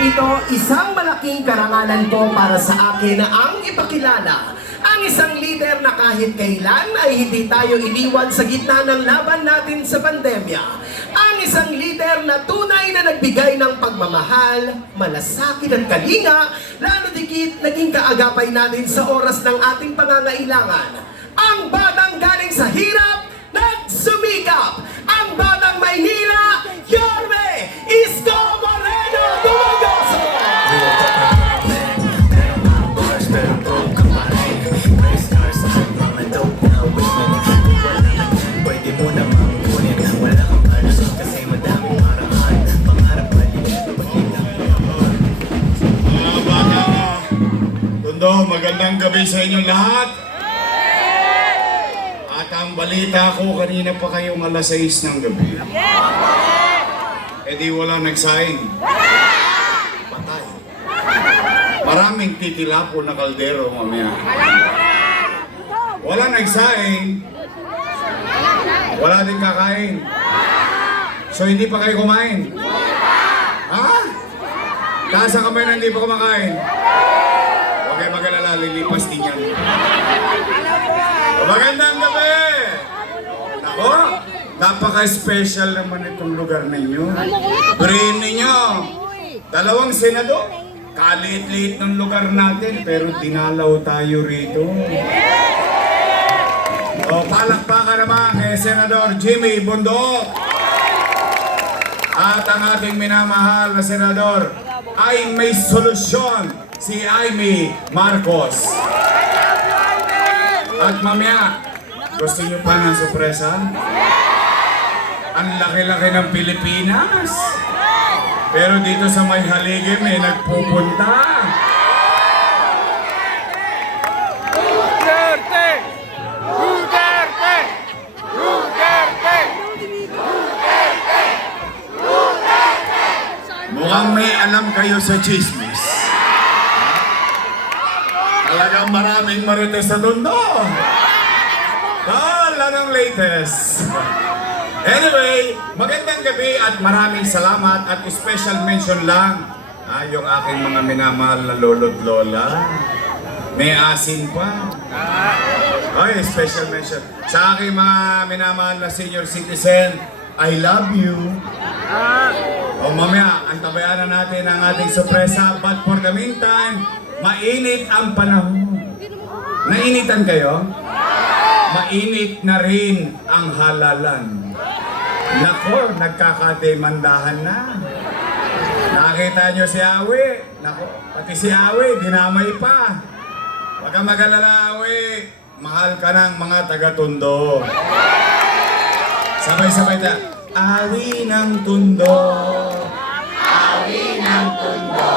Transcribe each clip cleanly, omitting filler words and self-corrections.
ito, isang malaking karangalan po para sa akin na ang ipakilala ang isang leader na kahit kailan ay hindi tayo iniwan sa gitna ng laban natin sa pandemya. Ang isang leader na tunay na nagbigay ng pagmamahal, malasakit at kalinga, lalo dikit naging kaagapay natin sa oras ng ating pangangailangan. Ang batang galing sa hirap, nagsumikap! Ang batang Maynila, Yorme Isko Moreno Dumagoso! Magandang gabi sa inyong lahat. At ang balita ko, kanina pa kayong alas 6 ng gabi. Eh di wala nagsaing. Patay. Maraming titilapo na kaldero mamaya. Wala nagsaing. Wala din kakain. So hindi pa kayo kumain? Ha? Taas ang kamay na hindi pa kumakain. Okay, mag-alala, lilipas din yan. Magandang gabi! Ako, napaka-special naman itong lugar ninyo. Brain ninyo, 2 senador. Kaliit-liit ng lugar natin, pero dinalaw tayo rito. O, palakpakan naman kay Senador Jimmy Bundok. At ang ating minamahal na senador ay may solusyon, si Amy Marcos. At mamaya, gusto niyo pa ng sorpresa? Ang laki-laki ng Pilipinas. Pero dito sa may haligi may nagpupunta. Duterte! Duterte! Duterte! Duterte! Duterte! Mukhang may alam kayo sa chismis. Talagang maraming marites sa Tondo. Kala ng latest. Anyway, magandang gabi at maraming salamat at special mention lang yung aking mga minamahal na lolo't lola. May asin pa. Ay, special mention. Sa aking mga minamahal na senior citizen, I love you. O mamaya, antabayanan natin ang ating sorpresa. But for the meantime, mainit ang panahon. Nainitan kayo? Mainit na rin ang halalan. Nako, nagkakademandahan na. Nakita nyo si Awi? Nako, pati si Awi, dinamay pa. Huwag kang mag-alala, Awi. Mahal ka ng mga taga-Tondo. Sabay-sabay na. Awi ng Tondo. Awi ng Tondo.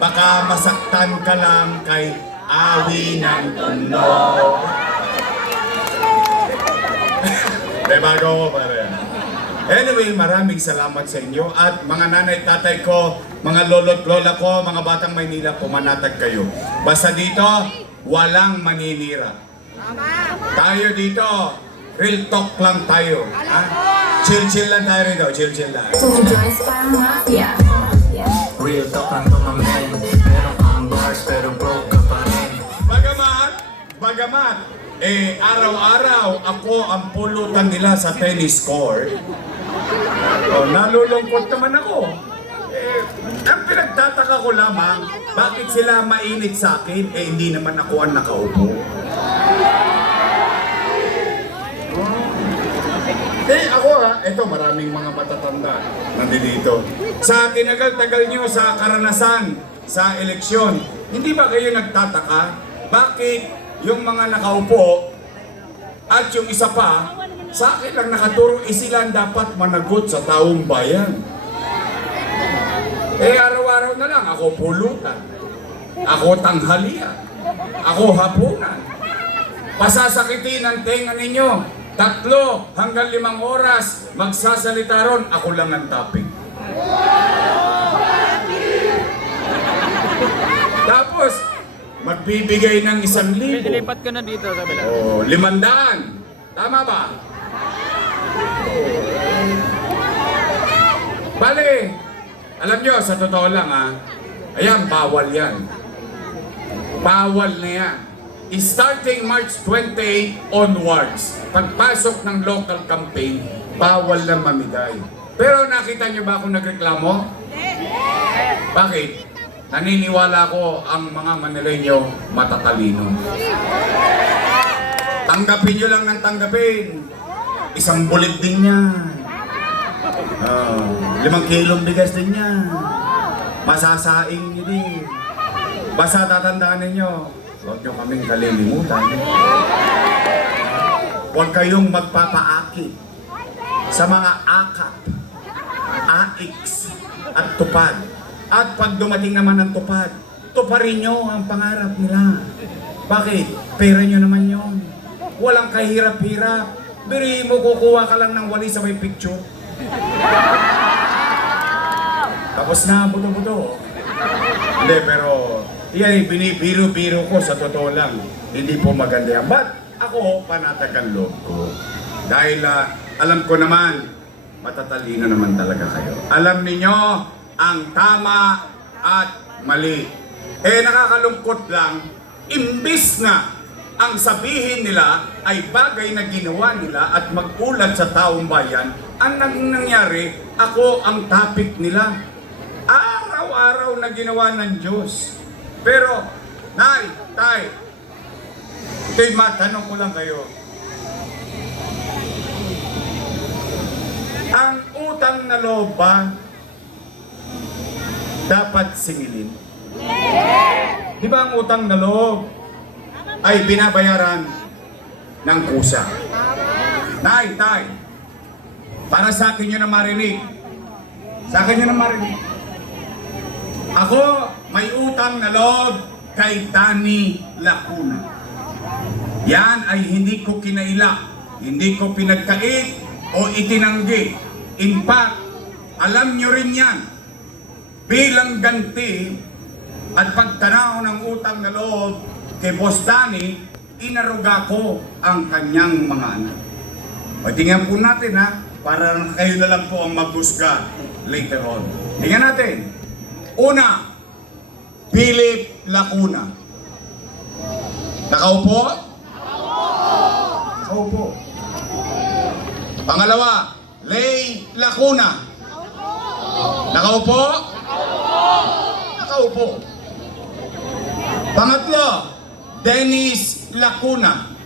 Baka masaktan ka lang kay Awi ng Tondo. Bago ko pare. Anyway, maraming salamat sa inyo at mga nanay, tatay ko, mga lolo't lola ko, mga batang Maynila, pumanatag kayo. Basta dito, walang maninira. Tayo dito, real talk lang tayo. Ha? Chill-chill lang tayo rito, chill-chill lang. Real talk lang to my man. Meron kang bars pero broke ka pa rin. Bagamat, araw-araw ako ang pulutan nila sa tennis court. Nalulungkot naman ako. Ang pinagtataka ko lamang, bakit sila mainit sa akin, hindi naman ako ang nakaupo. Ako ito maraming mga matatanda nandito. Sa tinagal-tagal nyo sa karanasan, sa eleksyon, hindi ba kayo nagtataka, bakit yung mga nakaupo at yung isa pa, sa akin lang nakaturo, sila dapat managot sa taong bayan. Araw-araw na lang, ako pulutan, ako tanghalian, ako hapunan. Pasasakitin ang tenga ninyo, 3 hanggang 5 oras, magsasalita ron, ako lang ang topic. Tapos, magbibigay ng 1,000. Dilipat ka na dito sa kabila. 500. Tama ba? Bale, Alam nyo, sa totoo lang ayan, bawal yan. Bawal na yan. Starting March 28 onwards, pagpasok ng local campaign, bawal na mamigay. Pero nakita nyo ba akong nagreklamo? Bakit? Naniniwala ko ang mga Manileño matatalino. Tanggapin nyo lang ng tanggapin. Isang bulit din yan. 5 kilong bigas din yan. Masasaing nyo din. Basta tatandaan ninyo, huwag nyo kaming kalilimutan. Huwag kayong magpapaakit sa mga akap, aiks, at tupad. At pag dumating naman ang tupad, tuparin nyo ang pangarap nila. Bakit? Pera nyo naman yun. Walang kahirap-hirap. Biri mo, kukuha ka lang ng wali sa may picture. Tapos na, buto-buto. Hindi, pero yan, binibiro-biro ko sa totoo lang. Hindi po maganda yan. But ako, panatag ang loob ko. Dahil alam ko naman, matatalino naman talaga kayo. Alam ninyo ang tama at mali. Nakakalungkot lang, imbis na ang sabihin nila ay bagay na ginawa nila at mag-ulat sa taong bayan, ang naging nangyari, ako ang topic nila. Araw-araw na ginawa ng Diyos. Pero, Nay, Tay, ito'y matanong ko lang kayo. Ang utang na loob ba dapat singilin? Di ba ang utang na loob ay binabayaran ng kusa? Nay, Tay, para sa akin yun na marinig. Sa akin yun na marinig. Ako, may utang na loob kay Danny Lacuna. Yan ay hindi ko kinaila, hindi ko pinagkait o itinanggi. In fact, alam nyo rin yan. Bilang ganti at pagtanaw ng utang na loob kay Boss Danny, inaruga ko ang kanyang mga anak. O tingnan po natin para kayo na lang po ang maghusga later on. Tingnan natin. Una, Philip Lacuna. Nakaupo? Nakaupo. Pangalawa, Lay Lacuna. Nakaupo? Nakaupo. Pangatlo, Dennis Lacuna.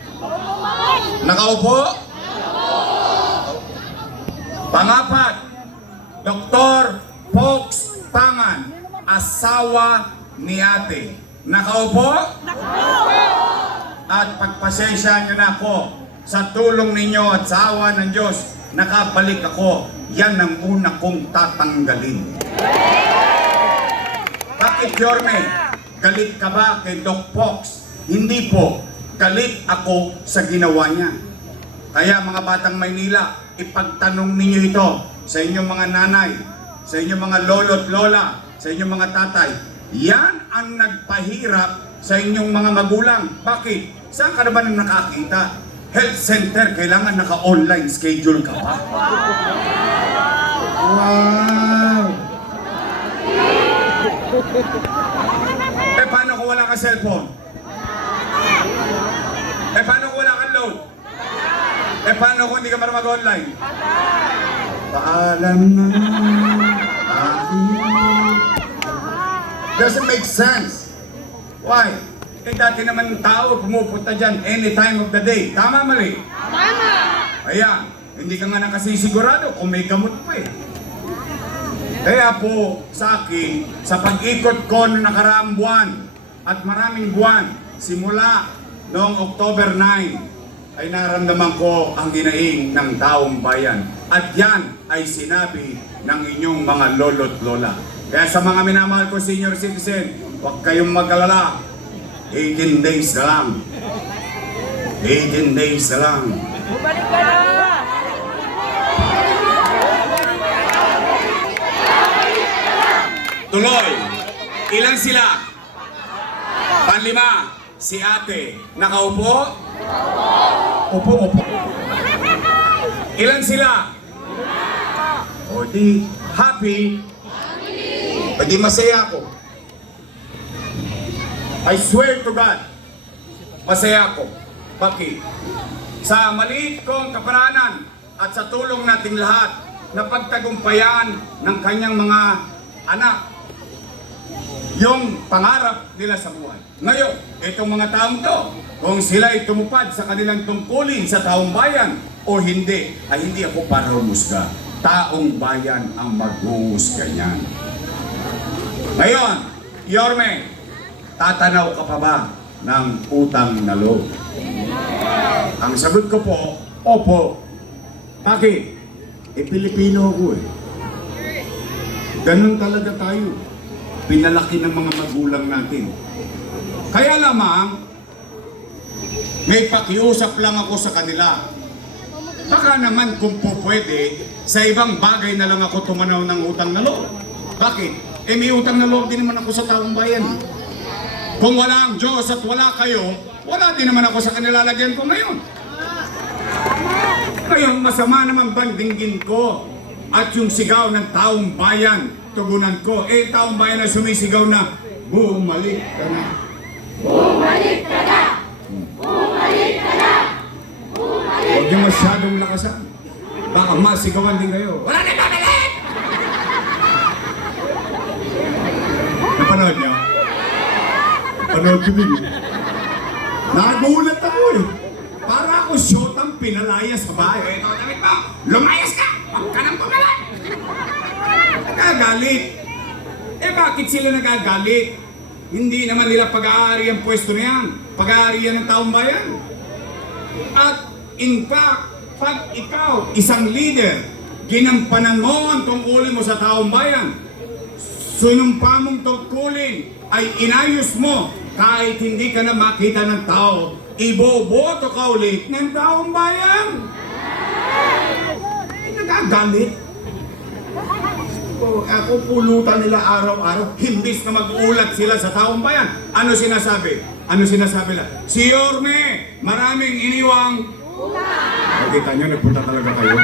Nakaupo? Pangapat, Dr. Fox Pangan, asawa ni ate. Nakaupo? At pagpasensya nyo na ako, sa tulong ninyo at sa awa ng Diyos, nakabalik ako. Yan ang una kong tatanggalin. Bakit, Yorme? Galit ka ba kay Doc Fox? Hindi po. Galit ako sa ginawa niya. Kaya mga batang Maynila, ipagtanong ninyo ito sa inyong mga nanay, sa inyong mga lolo't lola, sa inyong mga tatay. Yan ang nagpahirap sa inyong mga magulang. Bakit? Saan ka naman ang nakakita? Health center, kailangan naka-online schedule ka pa. Wow! Paano kung wala ka cellphone? Paano kung wala ka load? Paano kung hindi ka para mag-online? Paalam na. Doesn't make sense. Why? Dati naman tao pumupunta dyan any time of the day. Tama, mali? Tama! Ayan, hindi ka nga nakasisigurado kung may gamot pa eh. Kaya po sa akin, sa pag-ikot ko noong nakaraang buwan at maraming buwan, simula noong October 9, ay naramdaman ko ang ginaing ng taong bayan. At yan ay sinabi ng inyong mga lolo't lola. Kaya sa mga minamahal ko senior citizen, huwag kayong mag-alala. 18 days na lang. 18 days na lang. Bumalik ka na! Tuloy. Ilan sila? Panlima. Si ate. Nakaupo? Upo, upo. Ilan sila? O di, happy? Pwede masaya ako. I swear to God, masaya ako. Bakit? Sa maliit kong kaparanan at sa tulong nating lahat na pagtagumpayan ng kanyang mga anak yung pangarap nila sa buhay. Ngayon, itong mga taong to, kung sila ay tumupad sa kanilang tungkulin sa taong bayan o hindi, ay hindi ako para humusga. Taong bayan ang maghuhusga niyan. Ngayon, Yorme, tatanaw ka pa ba ng utang na loob? Ang sagot ko po, opo. Bakit? Pilipino ako eh. Ganun talaga tayo. Pinalaki ng mga magulang natin. Kaya lamang, may pakiusap lang ako sa kanila. Baka naman kung po pwede, sa ibang bagay na lang ako tumanaw ng utang na loob. Bakit? May utang na loob din naman ako sa taong bayan. Kung wala ang Diyos at wala kayo, wala din naman ako sa kanilalagyan ko ngayon. Ngayon, masama naman bandinggin ko at yung sigaw ng taong bayan, tugunan ko. Taong bayan na sumisigaw na, bumalik ka na. Bumalik ka na! Bumalik ka na! Bumalik! Huwag yung masyadong lakasan. Baka masigawan din kayo. Wala na bumalik! Napanood niyo? Napanood ko din. Nagulat ako eh. Para ako siyotang pinalaya sa bahay. Ito, damit mo! Lumayas ka! Huwag ka nang pumalat! Nagagalit. Bakit sila nagagalit? Hindi naman nila pag-aari ang pwesto na yan. Pag-aari yan ng taong bayan. At in fact, pag ikaw, isang leader, ginampanan mo ang tungkulin mo sa taong bayan, sunumpa mong tungkulin ay inayos mo kahit hindi ka na makita ng tao, iboboto ka ulit ng taong bayan. Nagagalit. Ako pulutan nila araw-araw, himbis na mag-uulat sila sa taong bayan. Ano sinasabi? Ano sinasabi nila? Si Yorme, maraming iniwang Nakita nyo, nagpunta talaga kayo.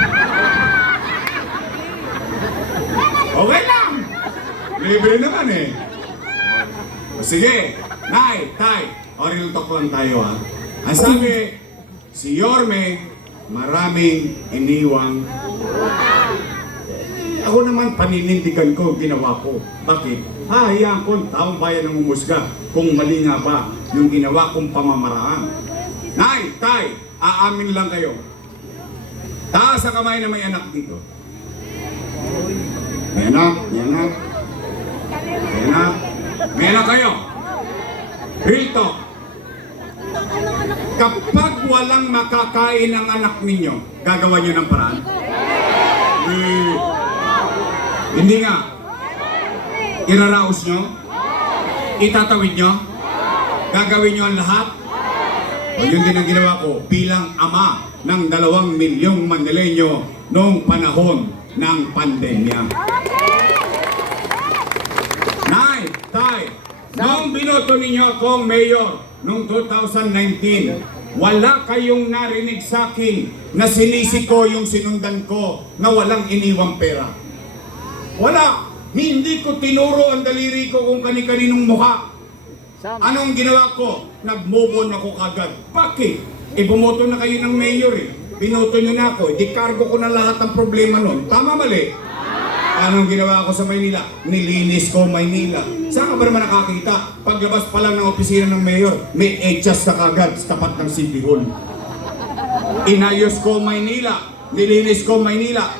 Okay lang! Libre naman eh. O sige, Nay, Tay, real talk lang tayo ha. Ang sabi, si Yorme, maraming iniwang ako naman paninindigan ko, ginawa ko. Bakit? Hahayaan ko ang taong bayan ng umusga kung mali nga ba yung ginawa kong pamamaraan. Nay, Tay, aamin lang kayo. Taas sa kamay na may anak dito. May anak, may anak. May anak. May anak kayo. Real talk. Kapag walang makakain ang anak ninyo, gagawa nyo ng paraan? Hindi nga. Iraraos nyo? Itatawid nyo? Gagawin nyo ang lahat? O yun din ang ginawa ko bilang ama ng 2 milyong Manileño noong panahon ng pandemya. Nay, Tay, noong binoto ninyo akong mayor noong 2019, wala kayong narinig sa akin na sinisi ko yung sinundan ko na walang iniwang pera. Wala. Hindi ko tinuro ang daliri ko kung kani-kaninong mukha. Anong ginawa ko? Nag-move on ako kagad. Bakit? Bumoto na kayo ng mayor eh. Binoto nyo na ako. Di-cargo ko na lahat ng problema nun. Tama, mali? Anong ginawa ko sa Maynila? Nilinis ko Maynila. Saan ka ba naman nakakita? Paglabas pa lang ng opisina ng mayor, may etchas na kagad sa tapat ng City Hall. Inayos ko Maynila. Nilinis ko Maynila.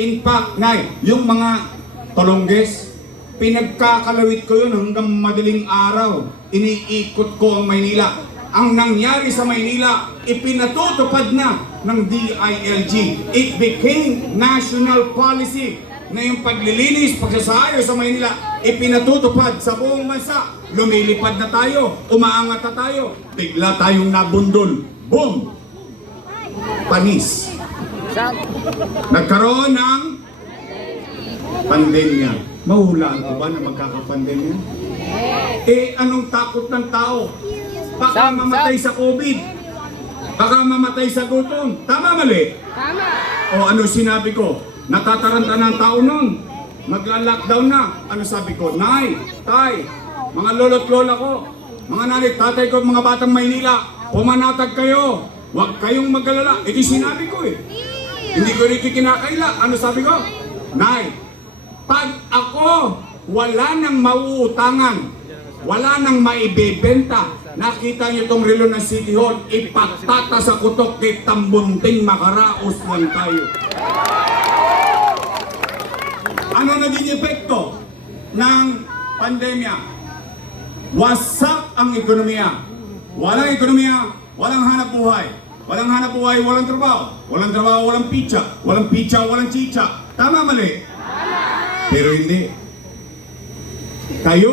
In fact, Nay, yung mga tolongges, pinagkakalawit ko yun hanggang madaling araw. Iniikot ko ang Maynila. Ang nangyari sa Maynila, ipinatutupad na ng DILG. It became national policy na yung paglilinis, pagsasayos sa Maynila, ipinatutupad sa buong bansa. Lumilipad na tayo, umaangat na tayo, bigla tayong nabundol. Boom! Panis. Nagkaroon ng pandemya. Mahulaan ko ba na magkakapandemya? Anong takot ng tao? Baka mamatay sa COVID. Baka mamatay sa gutom. Tama, mali? Tama. O ano sinabi ko? Natataranta ng tao nun. magla-lockdown na. Ano sabi ko? Nay, tay, mga lolo't lola ko, mga nanay, tatay ko, mga batang Maynila, pumanatag kayo. Huwag kayong mag-alala. Ito sinabi ko eh. Hindi ko rin kinakaila. Ano sabi ko? Nay, pag ako wala nang mauutangan, wala nang maibebenta, nakita niyo tong relo ng City Hall, ipatata sa kutok kay tambunting makaraos lang tayo. Ano naging epekto ng pandemya? Wasak ang ekonomiya. Walang ekonomiya, walang hanap buhay. Walang hanap buhay, walang trabaho. Walang trabaho, walang pizza. Walang pizza, walang chicha. Tama, mali? Pero hindi. Kayo,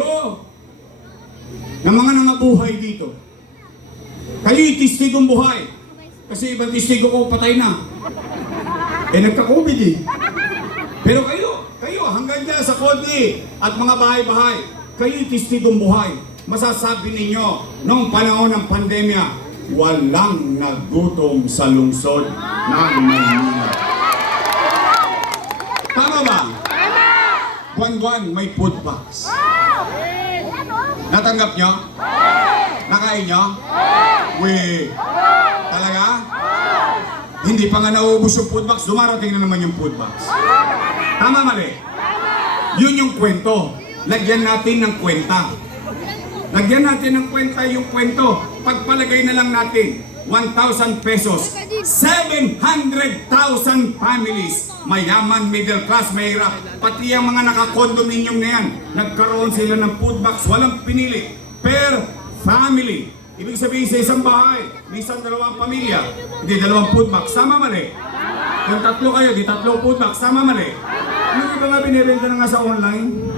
na mga nangabuhay dito, kayo yung testigong buhay. Kasi ibang testigo ko patay na. Nagka-COVID eh. Pero kayo, hanggang dyan sa Kodli at mga bahay-bahay, kayo yung testigong buhay. Masasabi ninyo, noong panahon ng pandemya, walang nagutom sa lungsod ng Maynila. Tama ba? Buwan-buwan may food box. Natanggap nyo? Nakain nyo? Weh! Talaga? Hindi pa nga naubos yung food box, dumarating na naman yung food box. Tama, mali? Yun yung kwento. Lagyan natin ng kwenta. Lagyan natin ng kwenta yung kwento. Pagpalagay na lang natin, 1,000 pesos. 700,000 families. Mayaman, middle class, mahirap. Pati ang mga naka-condominium na yan, nagkaroon sila ng food box. Walang pinili. Per family. Ibig sabihin sa isang bahay, minsan dalawang pamilya. Hindi, dalawang food box. Sama, mali? Kung tatlo kayo, di tatlo food box. Sama, mali? Yung iba nga binibenta na nga sa online.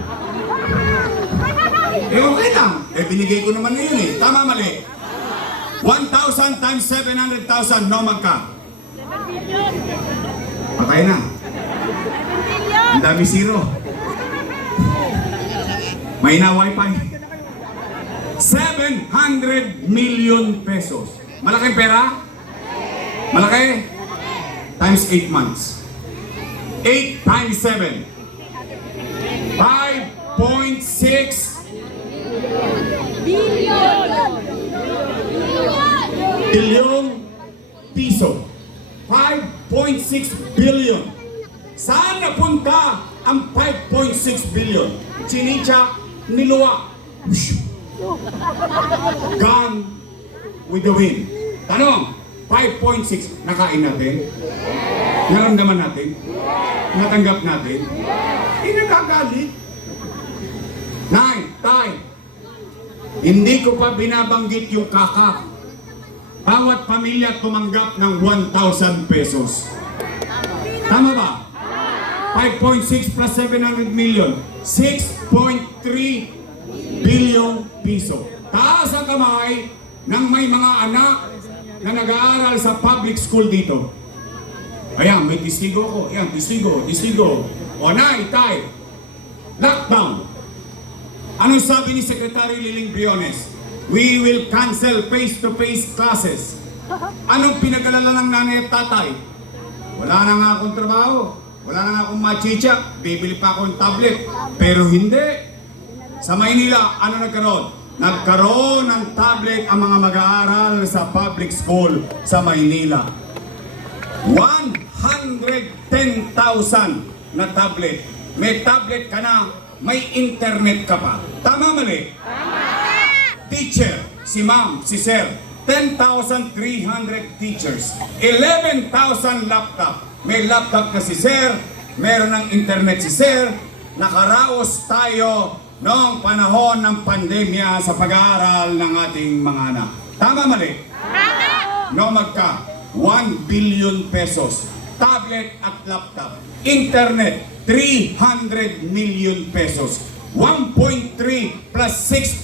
Okay lang. Binigay ko naman ngayon eh. Tama, mali? 1,000 times 700,000, no magka? Patay na. Ang dami zero. May na wifi. 700 million pesos. Malaking pera? Malaki? Times 8 months. 8 times 7. 5.6 bilyong piso. 5.6 billion. Saan napunta ang 5.6 billion? Chinicha, niluwa. Gone with the wind. Tanong, 5.6, nakain natin? Naramdaman natin? Natanggap natin? Inagagalit. Nay, tay, hindi ko pa binabanggit yung kaka. Bawat pamilya tumanggap ng 1,000 pesos. Tama ba? 5.6 plus 700 million. 6.3 bilyong piso. Taas ang kamay ng may mga anak na nag-aaral sa public school dito. Ayan, may testigo ko. Ayan, testigo. O nay, tay, lockdown. Anong sabi ni Secretary Liling Briones? We will cancel face-to-face classes. Anong pinag-alala ng nanay at tatay? Wala na nga akong trabaho. Wala na nga akong machicha. Bibili pa akong tablet. Pero hindi. Sa Maynila, ano nagkaroon? Nagkaroon ng tablet ang mga mag-aaral sa public school sa Maynila. 110,000 na tablet. May tablet ka na, may internet ka pa. Tama, mali? Teacher, si ma'am, si sir, 10,300 teachers, 11,000 laptop. May laptop na si sir, meron ng internet si sir, nakaraos tayo noong panahon ng pandemya sa pag-aaral ng ating mga anak. Tama, mali? No, magka 1 billion pesos. Tablet at laptop. Internet, 300 million pesos. 1.3 plus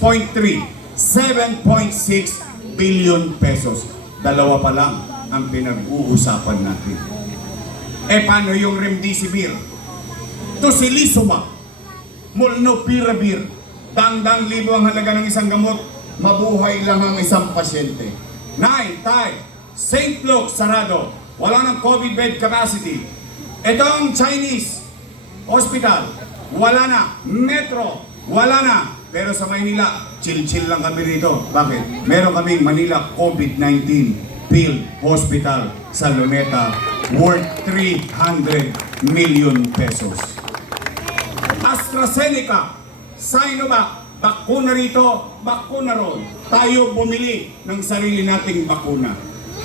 6.3, 7.6 billion pesos. Dalawa pa lang ang pinag-uusapan natin. Paano yung remdesivir? Tocilizumab, molnupiravir, dang-dang libo ang halaga ng isang gamot, mabuhay lang ang isang pasyente. Nay, tay, St. Luke sarado, wala ng COVID bed capacity. Itong Chinese hospital, wala na. Metro, wala na. Pero sa Maynila, chill-chill lang kami rito. Bakit? Meron kaming Manila COVID-19 Field Hospital sa Luneta worth 300 million pesos. AstraZeneca, Sinovac, bakuna rito, bakuna ron. Tayo bumili ng sarili nating bakuna.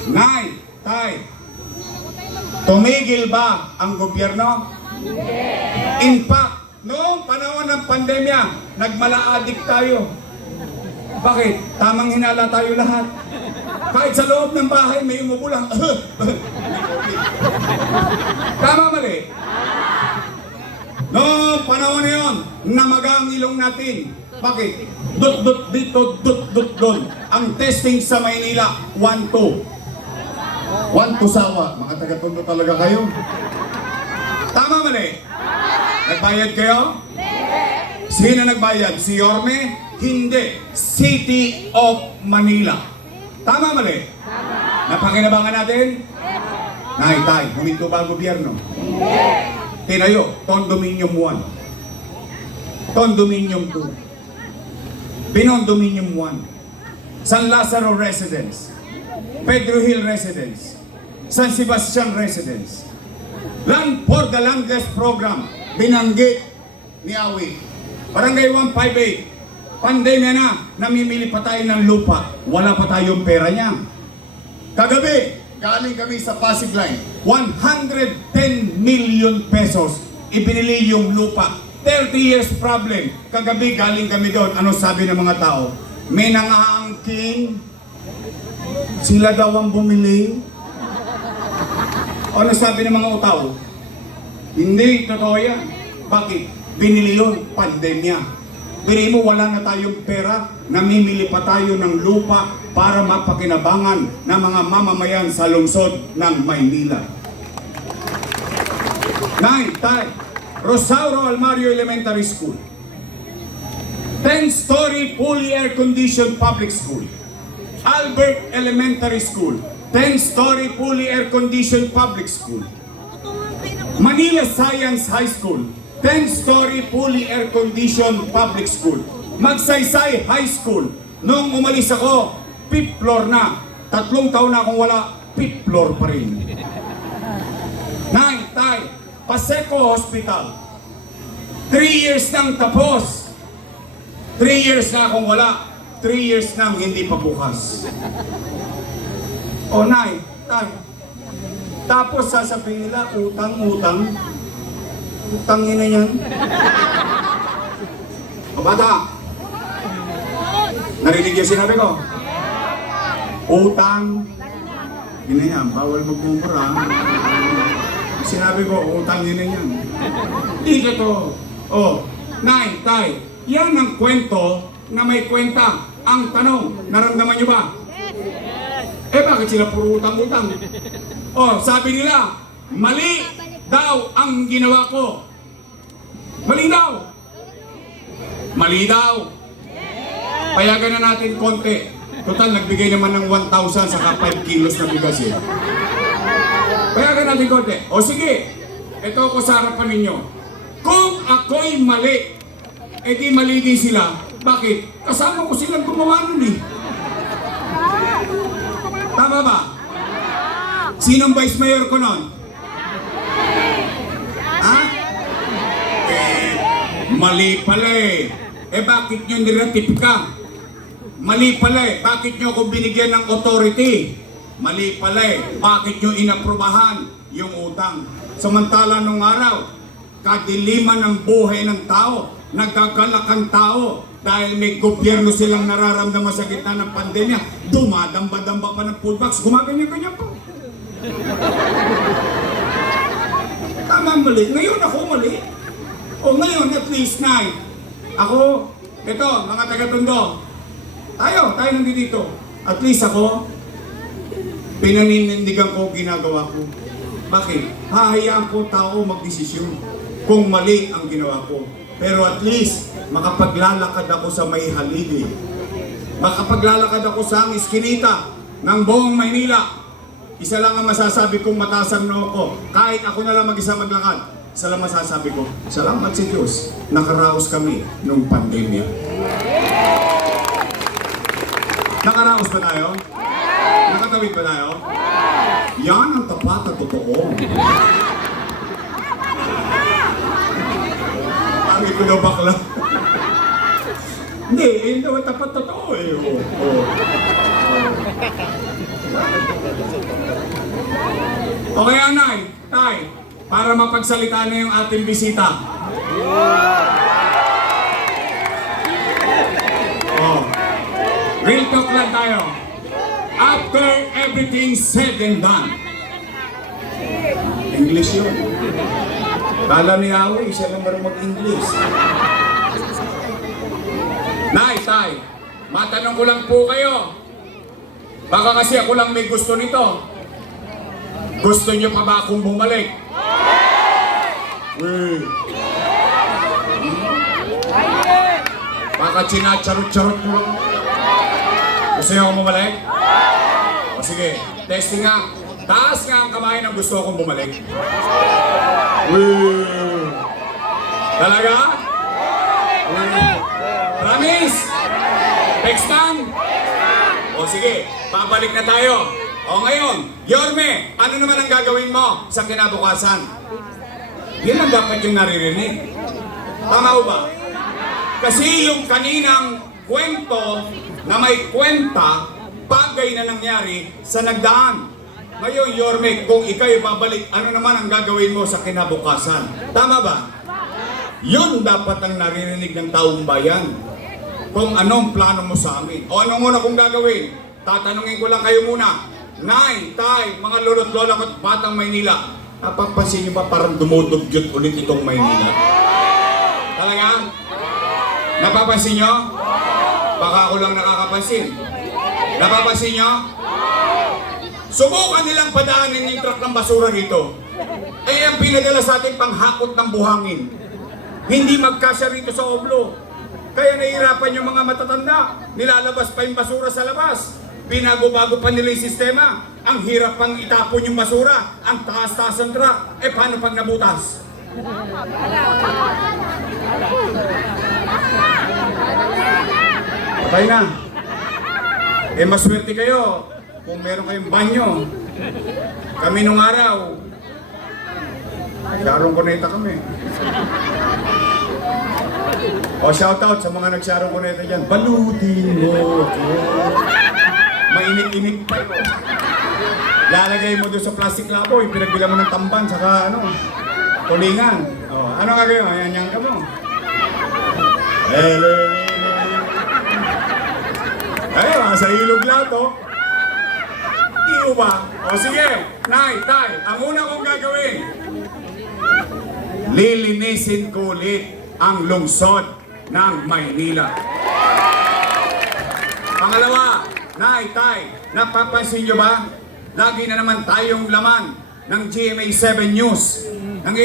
Nay, tay, tumigil ba ang gobyerno? In fact, noong panahon ng pandemya, nagmala-addict tayo. Bakit? Tamang hinala tayo lahat. Kahit sa loob ng bahay, may umubo lang. Tama mali? Noong panahon na yun, namaga ang ilong natin. Bakit? Dut-dut dito, dut-dut doon. Ang testing sa Maynila, 1-2. 1-2 sawa. Mga taga-Tondo talaga kayo. Tama mali? Nagbayad kayo? Sino nagbayad? Si Yorme? Hindi. City of Manila. Tama mali? Napakinabangan natin? Nay, tay, huminto ba ang gobyerno? Tinayo, Condominium 1. Condominium 2. Binondominium 1. San Lazaro Residence. Pedro Hill Residence. San Sebastian Residence. Land for the Landless Program. Binanggit ni Awi. Barangay 158. Pandemya na, namimili pa tayo ng lupa. Wala pa tayong pera niya. Kagabi, galing kami sa Pasig Line. 110 million pesos. Ibinili yung lupa. 30 years problem. Kagabi, galing kami doon. Ano sabi ng mga tao? May nangaangking. Sila daw ang bumili. Ano sabi ng mga tao? Hindi, totoo yan. Bakit? Binili yun, pandemya. Bili mo, wala na tayong pera, namimili pa tayo ng lupa para mapakinabangan ng mga mamamayan sa lungsod ng Maynila. Nay, tay, Rosauro Almario Elementary School. 10-story fully air-conditioned public school. Albert Elementary School. 10-story fully air-conditioned public school. Manila Science High School. 10-story fully air-conditioned public school. Magsaysay High School. Nung umalis ako, 5th floor na. 3 taon na akong wala, 5th floor pa rin. Nay, tay, Paseco Hospital. 3 years nang tapos. 3 years na akong wala. 3 years nang hindi pa bukas. O nay, tay, tapos sasabihin nila, utang-utang. Utangin na yan. O bata, narinig yung sinabi ko? Utang. Yun na yan, bawal magmumura. Sinabi ko, utangin na yan. Hindi ka to. O, nay, tay, yan ang kwento na may kwenta. Ang tanong, naramdaman nyo ba? Eh bakit sila puro utang-utang? O, sabi nila, mali daw ang ginawa ko. Mali daw. Mali daw. Payagan na natin konti. Total, nagbigay naman ng 1,000 saka 5 kilos na bigas eh. Payagan natin konti. O sige, ito ako sa harapan ninyo. Kung ako'y mali, edi mali din sila. Bakit? Kasama ko silang gumawa nun eh. Tama ba? Sinong vice mayor ko nun? Ha? Mali pala eh. Eh bakit nyo niratifika? Mali pala eh. Bakit nyo ako binigyan ng authority? Mali pala eh. Bakit nyo inaprubahan yung utang? Samantala nung araw, kadiliman ng buhay ng tao, nagagalak ang tao dahil may gobyerno silang nararamdaman sa gitna ng pandemya, dumadamba-damba pa ng food box, gumaganyan-ganyan pa. Tama mali. Ngayon ako mali. O ngayon at least na ako, ito, mga taga-Tondo, tayo nandito. At least ako, pinaninindigan ko ginagawa ko. Bakit? Hahayaan ko tao magdesisyon kung mali ang ginawa ko. Pero at least, makapaglalakad ako sa may haligi. Makapaglalakad ako sa iskinita ng buong Maynila. Isa lang ang masasabi kong mataas ang noo ko. Kahit ako na lang mag-isa maglakad. sa lang masasabi ko, salamat si Diyos, nakaraos kami nung pandemya. Nakaraos ba tayo? Nakatawid ba tayo? Yan ang tapat at totoo. Pangit ko daw bakla. Hindi, yun daw ang tapat totoo eh. Okay, Anay, Tay, para mapagsalita na yung ating bisita. Oh. Real talk lang tayo. After everything said and done. English yun. Kala ni Awi, siya lang marunong mag-English. Nay, Tay, matanong ko lang po kayo. Baka kasi ako lang may gusto nito. Gusto niyo pa ba akong bumalik? Baka chinacharot-charot mo lang. Gusto niyo akong bumalik? O sige, testing nga. Taas nga ang kamay ng gusto akong bumalik. Talaga? Promise? Next time? O sige, babalik na tayo. O ngayon, Yorme, ano naman ang gagawin mo sa kinabukasan? Yan ang dapat yung naririnig. Tama ho ba? Kasi yung kaninang kwento na may kwenta, bagay na nangyari sa nagdaan. Ngayon, Yorme, kung ikaw'y babalik, ano naman ang gagawin mo sa kinabukasan? Tama ba? Yun dapat ang naririnig ng taong bayan. Kung anong plano mo sa amin. O anong muna kong gagawin? Tatanungin ko lang kayo muna. Nay, Tay, mga lolo't lola ko't batang Maynila. Napapansin niyo ba parang dumudugyot ulit itong Maynila? Talaga? Napapansin niyo? Baka ako lang nakakapansin. Napapansin niyo? Subukan nilang padaanin yung truck ng basura rito. Eh, ang pinadala sa ating panghakot ng buhangin. Hindi magkasya rito sa oblo. Kaya nahihirapan yung mga matatanda. Nilalabas pa yung basura sa labas. Binago-bago pa nila yung sistema. Ang hirap pang itapon yung basura. Ang taas-taas ng truck. Eh, paano pag nabutas? Patay na. Eh, maswerte kayo kung meron kayong banyo. Kami nung araw, Sharon Cuneta kami. O, shoutout sa mga nag-Sharon Cuneta dyan. Balutin mo ako. Mainit-init pa yun. Lalagay mo doon sa plastic laboy, pinagbilan mo ng tamban, saka tulingan. O, ano nga kayo? Ayan ka mo. Ayun, sa ilog lato. Iyo ba? O sige, Nay, Tay, ang una kong gagawin, lilinisin ko ulit ang lungsod ng Maynila. Pangalawa, Nay, Tay, napapansin nyo ba? Lagi na naman tayong laman ng GMA7 News, ng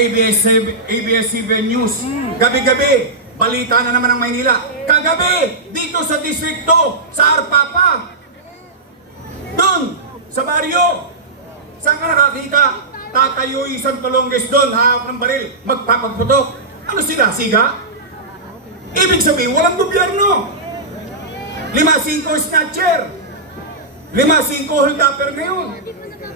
ABS-CBN News. Gabi-gabi, balita na naman ng Maynila. Kagabi, dito sa distrikto, sa Arpapa. Doon, sa baryo. Saan ka nakakita? Tatayo isang tulongges doon, hawak ng baril, magpapagputok. Ano sila, siga? Ibig sabihin, walang gobyerno. 5-5 snatcher. 5-5 holdupper ngayon.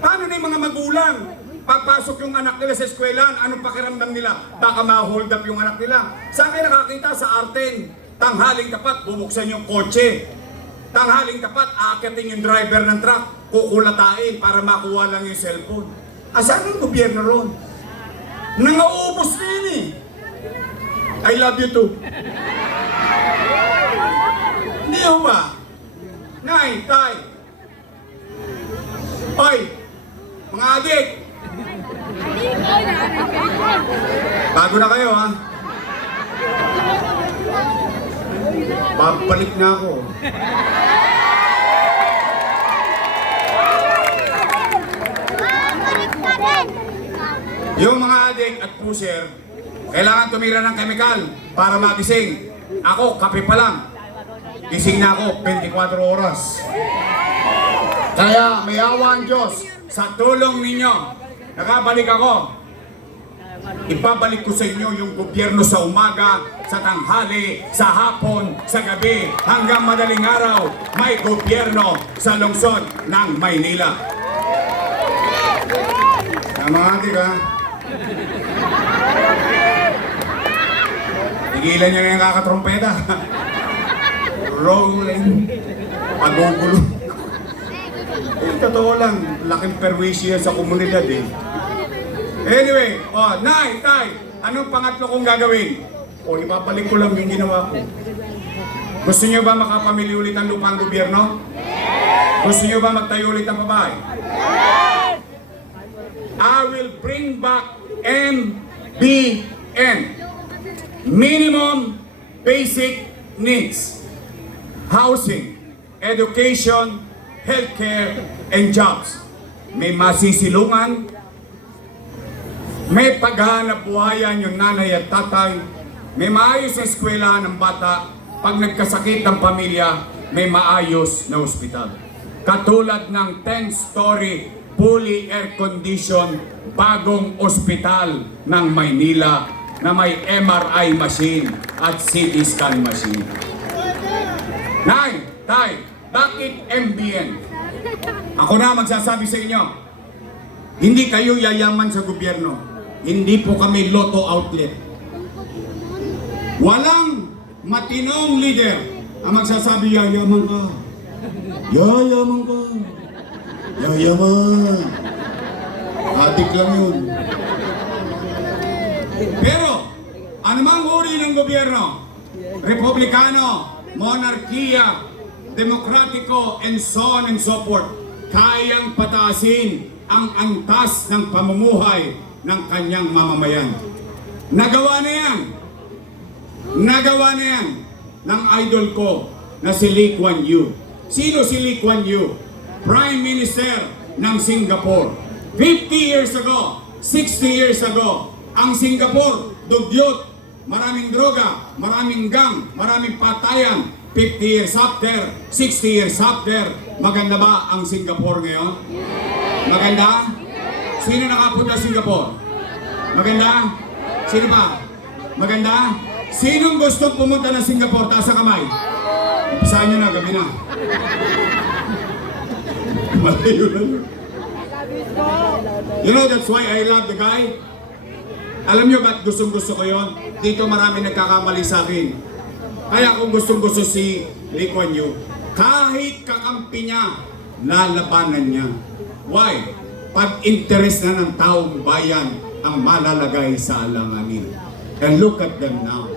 Paano na yung mga magulang? Papasok yung anak nila sa eskwelahan, anong pakiramdam nila? Baka ma-hold up yung anak nila. Saan kayo nakakita? Sa Arten. Tanghaling tapat, bubuksan yung kotse. Tanghaling tapat, aakyatin yung driver ng truck, kukulatain para makuha lang yung cellphone. Asan ang gobyerno ron? Nangaubos na yun eh. I love you too. Hindi ho ba? Nay, Tay. Hoy, mga adik. Bago na kayo ha. Babalik na ako. Yung mga adik at pusher, kailangan tumira ng kemikal para magising. Ako, kape pa lang. Gising na ako, 24 oras. Kaya may awa ang Diyos. Sa tulong ninyo, nakabalik ako. Ibabalik ko sa inyo yung gobyerno sa umaga, sa tanghali, sa hapon, sa gabi, hanggang madaling araw, may gobyerno sa lungsod ng Maynila. Tama nga, ka? Tigilan nyo na yung kakatrompeta. Rolling. Pagugulo. Totoo lang, laking perwisyo yan sa komunidad eh. Anyway, Nay, Tay, anong pangatlo kong gagawin? Ipapalik ko lang yung ginawa ko. Gusto niyo ba makapamili ulit ang lupa ang gobyerno? Gusto niyo ba magtayo ulit ang babae? I will bring back MBN. Minimum Basic Needs. Housing, education, healthcare, and jobs. May masisilungan, may paghahanap buhayan yung nanay at tatay, may maayos na eskwelahan ng bata, pag nagkasakit ng pamilya, may maayos na ospital. Katulad ng 10-story, fully air-conditioned, bagong ospital ng Maynila na may MRI machine at CT scan machine. Nay, Tay, bakit MBN? Ako na magsasabi sa inyo, hindi kayo yayaman sa gobyerno. Hindi po kami lotto outlet. Walang matinong leader ang magsasabi, yayaman ka. Yayaman ka. Yayaman. Adik lang yun. Pero, anumang uri ng gobyerno, republikano, monarkiya, demokratiko, and so on and so forth, kayang pataasin ang antas ng pamumuhay ng kanyang mamamayan. Nagawa na yan. Nagawa na yan ng idol ko na si Lee Kuan Yew. Sino si Lee Kuan Yew? Prime Minister ng Singapore. 50 years ago, 60 years ago, ang Singapore, dugyot, maraming droga, maraming gang, maraming patayan. 50 years after, 60 years after, maganda ba ang Singapore ngayon? Maganda? Sino nakapunta sa Singapore? Maganda? Sino pa? Maganda? Sinong gustong pumunta ng Singapore? Taas ang kamay. Umpisahan nyo na, gabi na. Malayo na yun. You know, that's why I love the guy. Alam nyo ba't gustong-gusto ko yun? Dito marami nagkakamali sa akin. Kaya kung gustong-gusto si Lee Kuan Yew, kahit kakampi niya, lalabanan niya. Why? Pag-interes na ng taong bayan ang malalagay sa alanganin. And look at them now.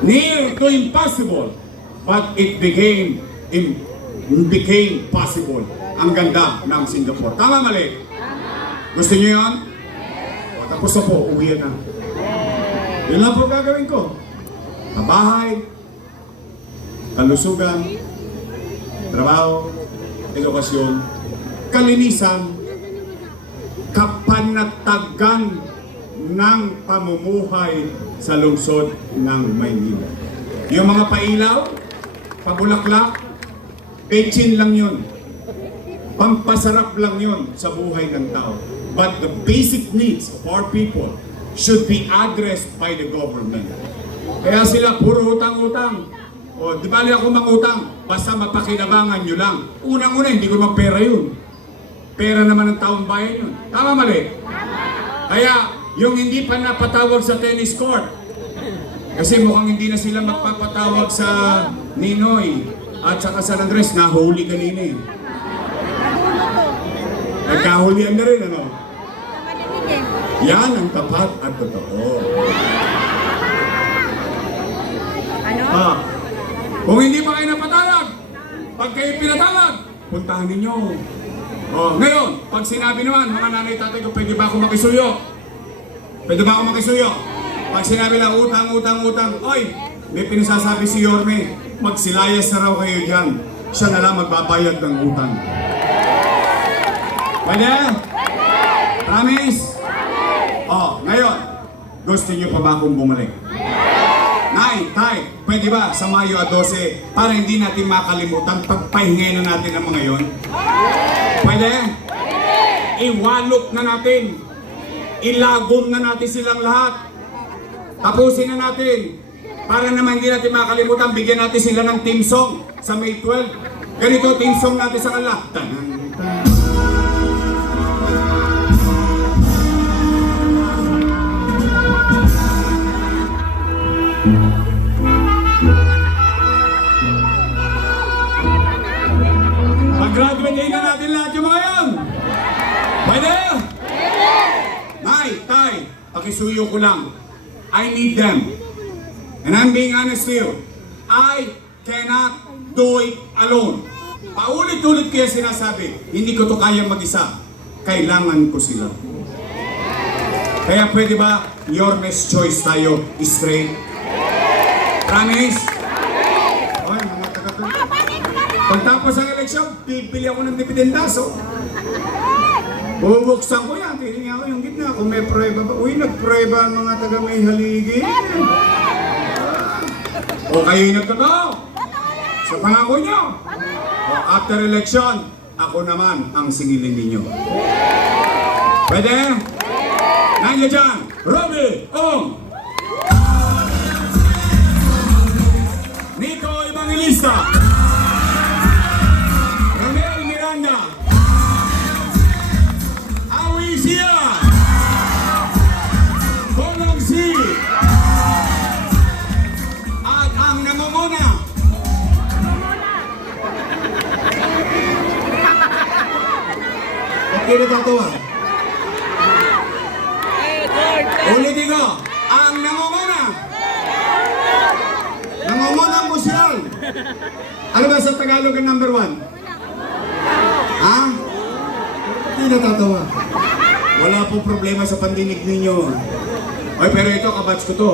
Near to impossible, but it became possible. Ang ganda ng Singapore. Tama, mali? Gusto niyo yun? Tapos na po, uwi na. Yun lang po gagawin ko. Bahay, kalusugan, trabaho, edukasyon, kalinisan, kapanatagan ng pamumuhay sa lungsod ng Maynila. Yung mga pailaw, pabulaklak, petsin lang yun. Pampasarap lang yun sa buhay ng tao. But the basic needs of our people should be addressed by the government. Kaya sila puro utang-utang. Di bali ako mangutang, basta mapakinabangan nyo lang. Unang-una, hindi ko naman pera yun. Pera naman ng taong bayan yun. Tama, mali? Kaya, yung hindi pa napatawag sa tennis court, kasi mukhang hindi na sila magpapatawag sa Ninoy at saka San Andres, nahuli kanina eh. Nagkahulihan na rin, ano? Yan ang tapat at totoo. Kung hindi pa kayo napatawag, pag kayo pinatawag, puntahan ninyo. Ngayon, pag sinabi naman, mga nanay tatay ko, pwede ba ako makisuyo? Pwede ba ako makisuyo? Pag sinabi lang, utang, oy, may pinasasabi si Yorme, magsilayas na raw kayo dyan. Siya na lang magbabayad ng utang. Pwede? Promise? Ngayon, gusto niyo pa ba akong bumalik? Nay, tay, pwede ba sa Mayo 12 para hindi natin makalimutan pagpahingay na natin ang mga yon? Pwede? Iwalok na natin ilagom na natin silang lahat. Tapusin na natin. Para naman hindi natin makalimutan, bigyan natin sila ng team song sa May 12. Ganito team song natin sa kanila. Mag-graduate day na natin lahat yung mga yan. Pwede? Nay, tay, pakisuyo ko lang. I need them. And I'm being honest to you. I cannot do it alone. Paulit-ulit kaya sinasabi, hindi ko to kaya mag-isa. Kailangan ko sila. Kaya pwede ba, your next choice tayo, straight? Promise? Ay, mga taga-tuloy. Pagtapos ang eleksyon, pipili ako ng dividendaso. Bubuksan ko yan, titingin ako yung gitna. Kung may prueba ba, uy, nagprueba ang mga taga may haligi. O kayo yung nagtotoo? Sa pangako nyo? O after election, ako naman ang singilin ninyo. Pwede? Nandiyan dyan, Robby Ong! Nico Evangelista! Romel Miranda! Awi Sia! Bonong C! At ang namumuna! Okay na tatawa. Ulitin ko, ang namumuna! Namumuna mo siya! Ano ba sa Tagalog ang number 1? Ha? Hindi natatawa. Wala pong problema sa pandinig ninyo. Ay, pero ito, kabatch ko to.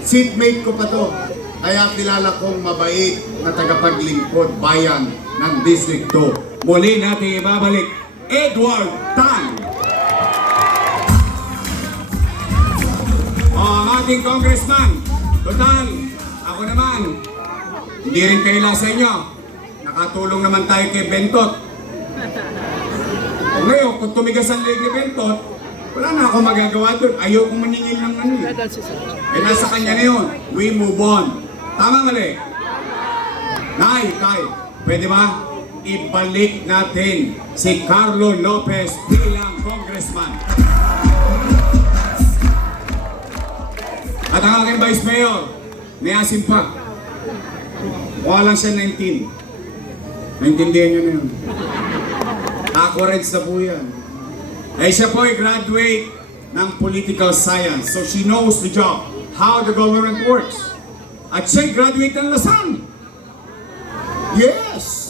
Seatmate ko pa to. Kaya kilala kong mabait na tagapaglingkod bayan ng District 2. Muli natin ibabalik, Edward Tan. Ang ating congressman. Total, ako naman, hindi rin kaila sa inyo. Nakatulong naman tayo kay Bentot. O ngayon, kung tumigas ang leg ni Bentot, wala na ako magagawa doon. Ayaw kong maningil ng ano eh. Nasa kanya na yun. We move on. Tama mali? Nay, tay, pwede ba? Ibalik natin si Carlo Lopez bilang congressman. At ang aking vice mayor, may asim pa. Mukha lang siya 19. Naintindihan niyo na yun. Accurate na po yan. Ay siya po ay graduate ng political science. So she knows the job, how the government works. At siya graduate ng Lasan. Yes!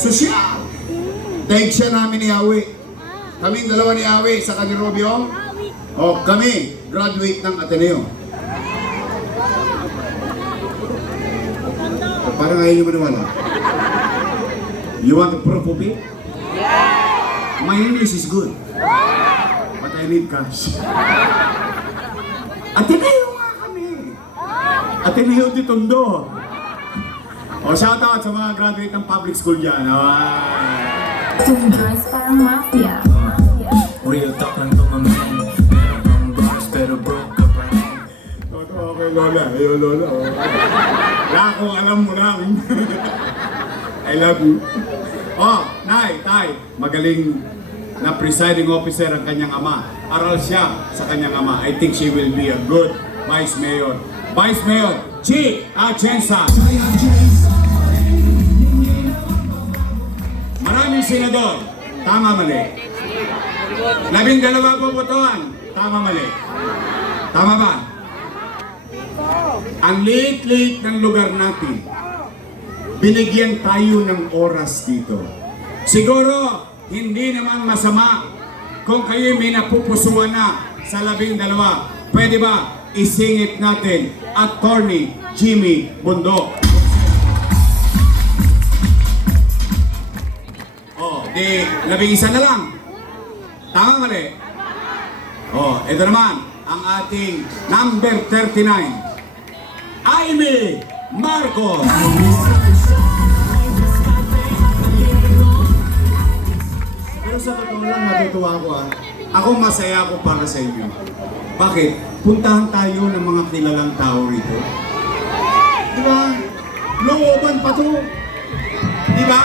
Social. Thanks siya namin ni Awi. Kaming dalawa ni Awi sa kani Robio. O kami, graduate ng Ateneo. Parang ayaw nyo maniwala. You want to prove of it? Yeah! My English is good. But I need cash. Ateneo nga kami. Ateneo de Tondo. O shoutout sa mga graduate ng public school dyan. Dress parang mafia. Real talk lang to my man. Meron kang bars pero broke ka pa rin. Totoo kay Lola. Ayaw Lola. Wala akong alam mo lang. I love you. Oh, Nay, Tay, magaling na presiding officer ang kanyang ama. Aral siya sa kanyang ama. I think she will be a good vice mayor. Vice Mayor Chi Atienza. Maraming senador. Tama mali. 12 bobotohan. Tama mali. Tama ba? Ang liit-liit ng lugar natin. Binigyan tayo ng oras dito. Siguro, hindi naman masama kung kayo may napupusuan na sa 12. Pwede ba isingit natin Attorney Jimmy Bundok? Oh, di 11 na lang. Tama mali? Oh, ito naman ang ating number 39. Amy Marcos. Pero sa totoo lang, natutuwa ko Ako masaya ako para sa inyo. Bakit? Puntahan tayo ng mga kilalang tao rito. Di ba? Looban pa to. Di ba?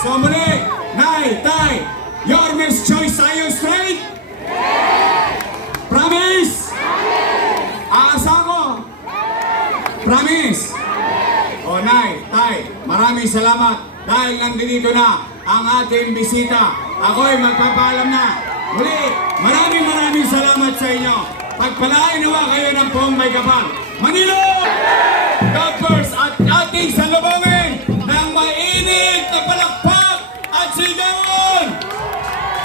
So muli, Nay, Tay, your next choice tayo straight? Promise? Aasa ko? Promise? O Nay, Tay, maraming salamat dahil nandito na ang ating bisita. Ako'y magpapaalam na. Muli, maraming salamat sa inyo. Pagpalain nawa kayo ng buong may kapal. Manilo! God first at ating salubungin!